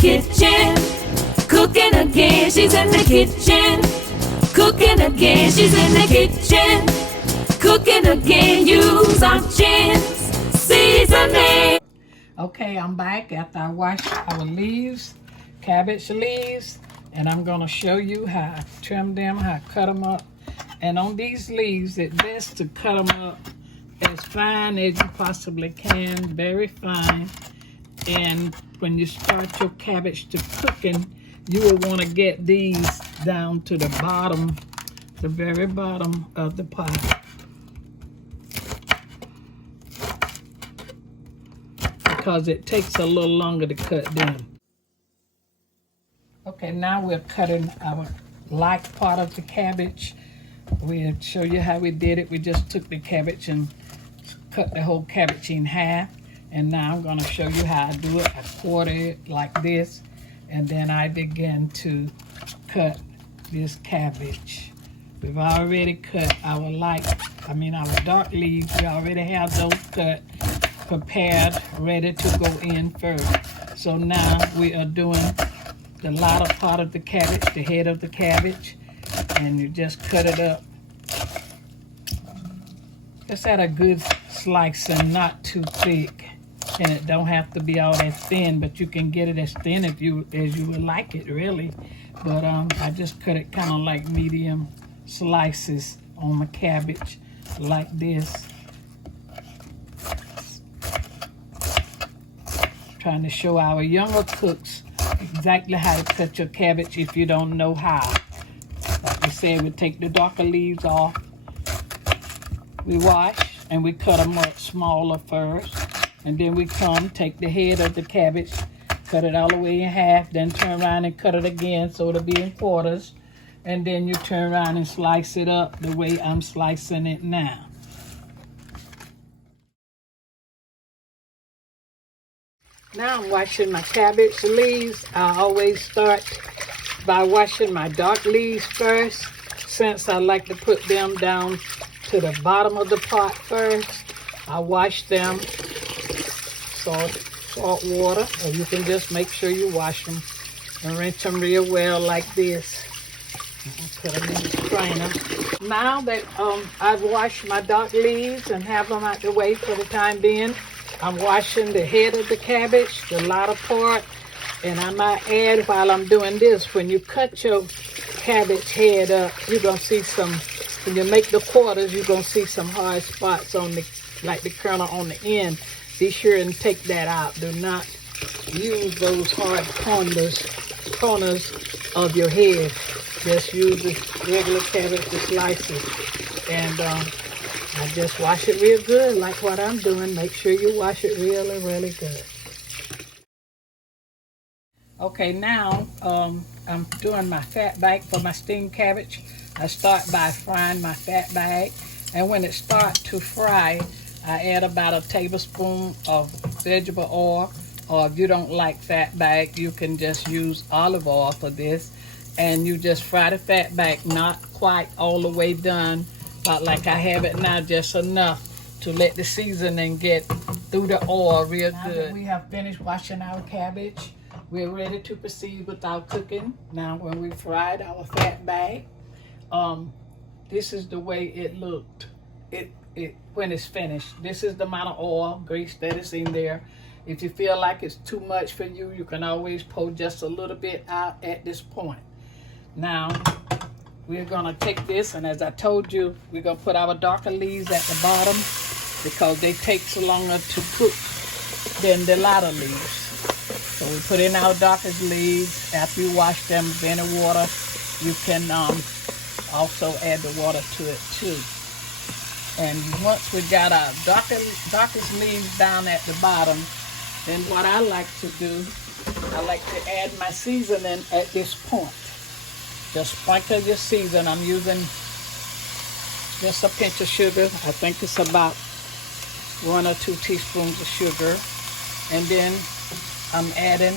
kitchen, cooking again. She's in the kitchen, cooking again. She's in the kitchen, cooking again. Use options, seasoning. Okay, I'm back after I washed our leaves, cabbage leaves, and I'm gonna show you how I trim them, how I cut them up. And on these leaves, it's best to cut them up as fine as you possibly can, very fine. And when you start your cabbage to cooking, you will want to get these down to the bottom, the very bottom of the pot. Because it takes a little longer to cut them. Okay, now we're cutting our light part of the cabbage. We'll show you how we did it. We just took the cabbage and cut the whole cabbage in half. And now I'm gonna show you how I do it. I quarter it like this, and then I begin to cut this cabbage. We've already cut our our dark leaves. We already have those cut, prepared, ready to go in first. So now we are doing the lighter part of the cabbage, the head of the cabbage, and you just cut it up. Just at a good slice and not too thick. And it don't have to be all that thin, but you can get it as thin as you would like it, really. But I just cut it kind of like medium slices on my cabbage, like this. Trying to show our younger cooks exactly how to cut your cabbage if you don't know how. Like we said, we take the darker leaves off. We wash and we cut them up smaller first. And then we take the head of the cabbage, cut it all the way in half, then turn around and cut it again so it'll be in quarters. And then you turn around and slice it up the way I'm slicing it now. Now I'm washing my cabbage leaves. I always start by washing my dark leaves first, since I like to put them down to the bottom of the pot first. I wash them. Salt water, or you can just make sure you wash them and rinse them real well like this. Put them in the strainer. Now that I've washed my dark leaves and have them out the way for the time being, I'm washing the head of the cabbage, the lighter part, and I might add while I'm doing this, when you cut your cabbage head up, you're gonna see some, when you make the quarters, you're gonna see some hard spots on the, like the kernel on the end. Be sure and take that out. Do not use those hard corners of your head. Just use the regular cabbage to slice it. And I just wash it real good, like what I'm doing. Make sure you wash it really, really good. Okay, now I'm doing my fat bag for my steamed cabbage. I start by frying my fat bag. And when it starts to fry, I add about a tablespoon of vegetable oil, or if you don't like fat bag, you can just use olive oil for this. And you just fry the fat bag, not quite all the way done, but like I have it now, just enough to let the seasoning get through the oil real good. Now that we have finished washing our cabbage, we're ready to proceed with our cooking. Now when we fried our fat bag, this is the way it looked. When it's finished. This is the amount of oil, grease that is in there. If you feel like it's too much for you, you can always pull just a little bit out at this point. Now, we're gonna take this, and as I told you, we're gonna put our darker leaves at the bottom because they take so longer to cook than the lighter leaves. So we put in our darkest leaves. After you wash them in the water, you can also add the water to it too. And once we got our darkest leaves down at the bottom, then what I like to do, I like to add my seasoning at this point. Just sprinkle your season. I'm using just a pinch of sugar. I think it's about 1 or 2 teaspoons of sugar. And then I'm adding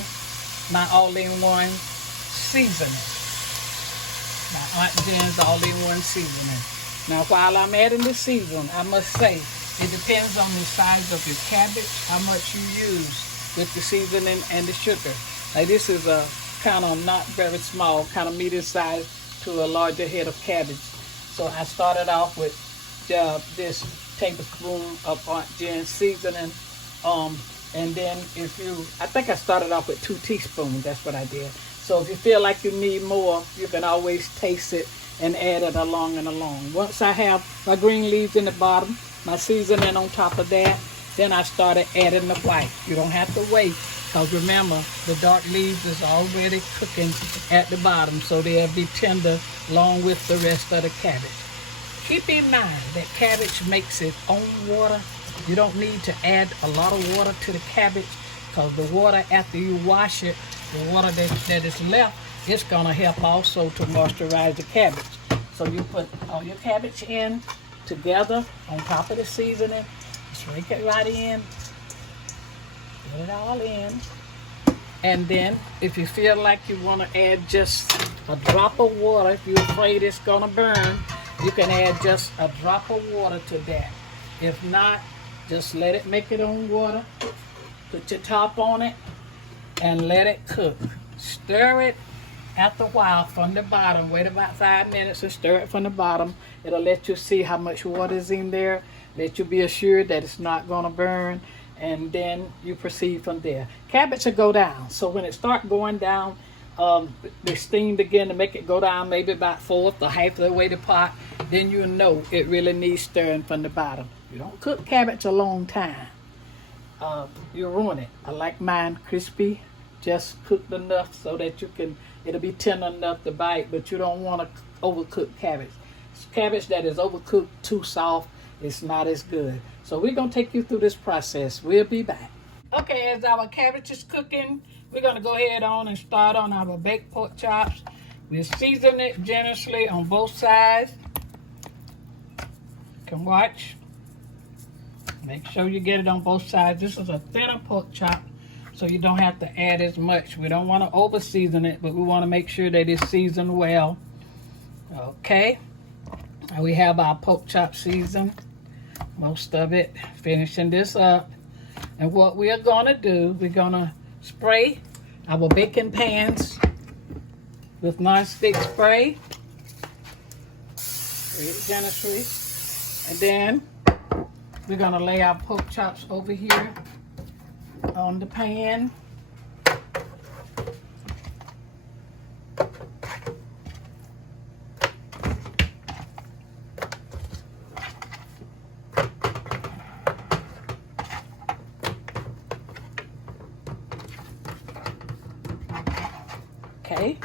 my all-in-one seasoning. My Aunt Jen's all-in-one seasoning. Now, while I'm adding the season, I must say, it depends on the size of your cabbage, how much you use with the seasoning and the sugar. Like this is a kind of not very small, kind of medium size to a larger head of cabbage. So I started off with this tablespoon of Aunt Jen's seasoning. And then I think I started off with 2 teaspoons. That's what I did. So if you feel like you need more, you can always taste it and add it along and along. Once I have my green leaves in the bottom, my seasoning on top of that, then I started adding the white. You don't have to wait, because remember, the dark leaves is already cooking at the bottom, so they'll be tender along with the rest of the cabbage. Keep in mind that cabbage makes its own water. You don't need to add a lot of water to the cabbage, because the water, after you wash it, the water that is left, it's going to help also to moisturize the cabbage. So you put all your cabbage in together on top of the seasoning. Just rake it right in. Put it all in. And then if you feel like you want to add just a drop of water, if you're afraid it's going to burn, you can add just a drop of water to that. If not, just let it make its own water. Put your top on it and let it cook. Stir it after a while from the bottom. Wait about 5 minutes and stir it from the bottom. It'll let you see how much water is in there. Let you be assured that it's not going to burn. And then you proceed from there. Cabbage will go down. So when it starts going down, the steam begin to make it go down maybe about 1/4 or half of the way the pot. Then you know it really needs stirring from the bottom. You don't cook cabbage a long time. You ruin it. I like mine crispy, just cooked enough so that it'll be tender enough to bite, but you don't want to overcook cabbage. Cabbage that is overcooked too soft, it's not as good. So we're going to take you through this process. We'll be back. Okay, as our cabbage is cooking, we're going to go ahead on and start on our baked pork chops. We'll season it generously on both sides. You can watch. Make sure you get it on both sides. This is a thinner pork chop, so you don't have to add as much. We don't want to over season it, but we want to make sure that it's seasoned well. Okay, we have our pork chop seasoned, most of it. Finishing this up, and what we are going to do, we're going to spray our baking pans with nonstick spray. Spray it generously, and then we're going to lay our pork chops over here on the pan. Okay,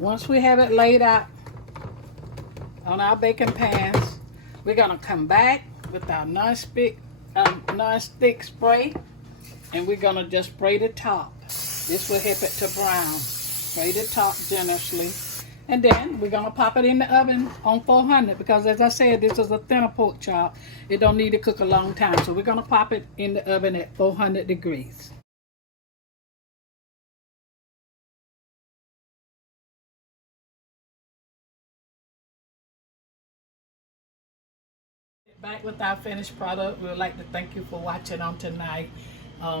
once we have it laid out on our baking pans, we're going to come back with our nonstick spray, and we're going to just spray the top. This will help it to brown. Spray the top generously, and then we're going to pop it in the oven on 400, because as I said, this is a thinner pork chop. It don't need to cook a long time, so we're going to pop it in the oven at 400 degrees. Back with our finished product. We would like to thank you for watching on tonight.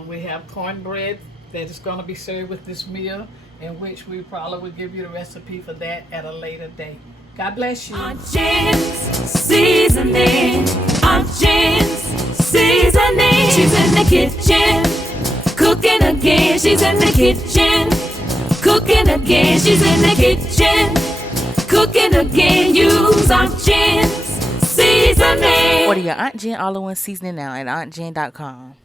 We have cornbread that is going to be served with this meal, in which we probably will give you the recipe for that at a later date. God bless you. Aunt Jen's seasoning. Aunt Jen's seasoning. She's in the kitchen, cooking again. She's in the kitchen, cooking again. She's in the kitchen, cooking again. Use Aunt Jen's seasoning. Order your Aunt Jen all-in-one seasoning now at auntjen.com.